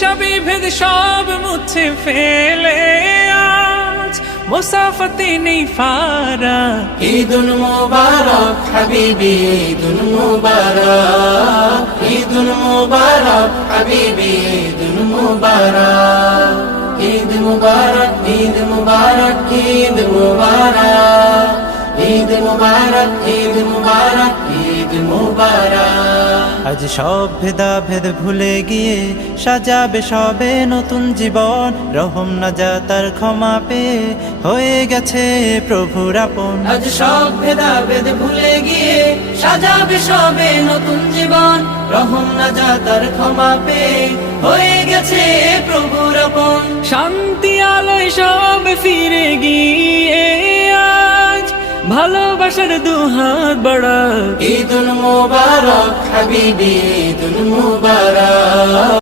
ঈর্ষা বিভেদ সব মুছে ফেলে আজ মুসাফাতে নেই ফারাক। ঈদুল মুবারক হাবিবি, ঈদুল মুবারক, ঈদুল মুবারক হাবিবি, ঈদুল মুবারক, ঈদ মুবারক, ঈদ মুবারক, ঈদ মুবারক, ঈদ মুবারক, ঈদ মুবারক, ঈদ মুবারক। আজ সব ভেদাভেদ ভুলে গিয়ে সাজাবে সবে নতুন জীবন। রহম নাজাতার ক্ষমা পেয়ে হয়ে গেছে প্রভুর আপন। আজ সব ভেদাভেদ ভুলে গিয়ে সাজাবে সবে নতুন জীবন। রহম নাজাতার ক্ষমা পেয়ে হয়ে গেছে প্রভুর আপন। শান্তি আলোয় সব ফিরে গিয়ে আজ ভালোবাসার দুহাত বাড়াক। ঈদুল মুবারক হাবিবি, ঈদুল মুবারক।